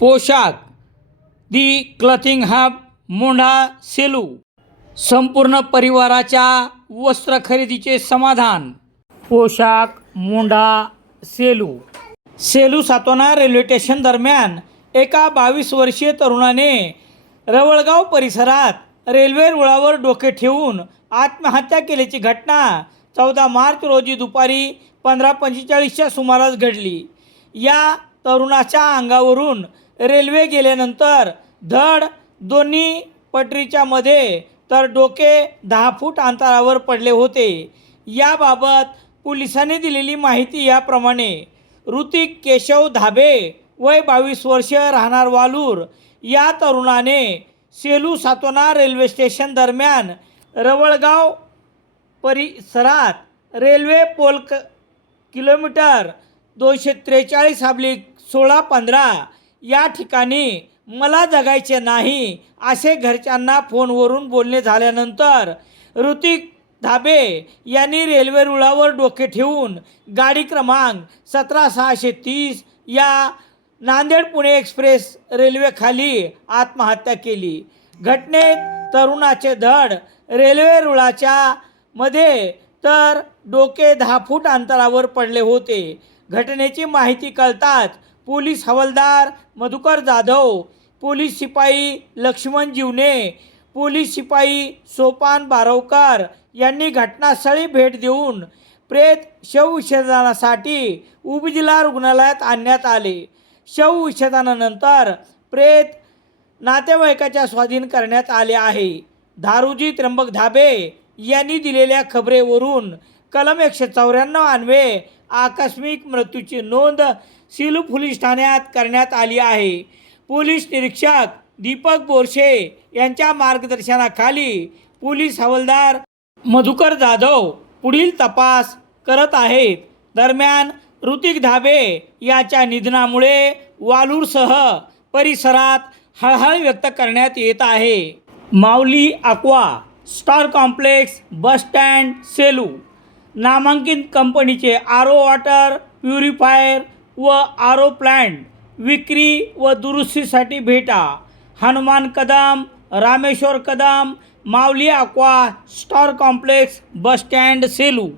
पोशाख. The clothing hub Mondha Selu. संपूर्ण परिवाराच्या वस्त्र खरेदीचे समाधान. पोशाख मोंढा सेलू. सेलू सातोना रेल्वे स्टेशन दरम्यान एका बावीस वर्षीय तरुणाने रवळगाव परिसरात रेल्वे रुळावर डोके ठेवून आत्महत्या केल्याची घटना चौदा मार्च रोजी दुपारी पंधरा पंचेचाळीसच्या सुमारास घडली. या तरुणाच्या अंगावरून रेल्वे गेल्यानंतर धड दोन्ही पटरीच्या मध्ये तर डोके दहा फूट अंतरावर पडले होते. याबाबत पोलिसांनी दिलेली माहिती याप्रमाणे ऋतिक केशव धाबे वय बावीस वर्ष राहणार वालूर या तरुणाने सेलू सातोना रेल्वे स्टेशन दरम्यान रवळगाव परिसरात रेल्वे पोल क किलोमीटर दोनशे त्रेचाळीस हाबली सोळा पंधरा या ठिकाणी मला जगायचे नाही असे घरच्यांना फोनवरून बोलणे झाल्यानंतर ऋतिक धाबे यांनी रेल्वे रुळावर डोके ठेवून गाडी क्रमांक सतरा सहाशे तीस या नांदेड पुणे एक्सप्रेस रेल्वेखाली आत्महत्या केली. घटनेत तरुणाचे धड रेल्वे रुळाच्या मध्ये तर डोके दहा फूट अंतरावर पडले होते. घटनेची माहिती कळताच पोलीस हवालदार मधुकर जाधव पोलीस शिपाई लक्ष्मण जीवने पोलीस शिपाई सोपान बारवकर यांनी घटनास्थळी भेट देऊन प्रेत शवविच्छेदनासाठी उपजिल्हा रुग्णालयात आणण्यात आले. शवविच्छेदनानंतर प्रेत नातेवाईकाच्या स्वाधीन करण्यात आले आहे. धारूजी त्र्यंबक धाबे यांनी दिलेल्या खबरेवरून कलम एकशे चौऱ्याण्णव अन्वे आकस्मिक मृत्यूची नोंद सिलू पोलीस ठाण्यात करण्यात आली आहे. पोलीस निरीक्षक दीपक बोरशे यांच्या मार्गदर्शनाखाली पोलीस हवालदार मधुकर जाधव पुढील तपास करत आहेत. दरम्यान ऋतिक धाबे याच्या निधनामुळे वालूरसह परिसरात हळहळ व्यक्त करण्यात येत आहे. Mauli aqua star complex bus stand Selu नामांकित कंपनीचे आर ओ वॉटर प्युरिफायर व आर ओ प्लॅन्ट विक्री व दुरुस्तीसाठी भेटा. Hanuman Kadam Rameshwar Kadam Mauli aqua star complex bus stand Selu.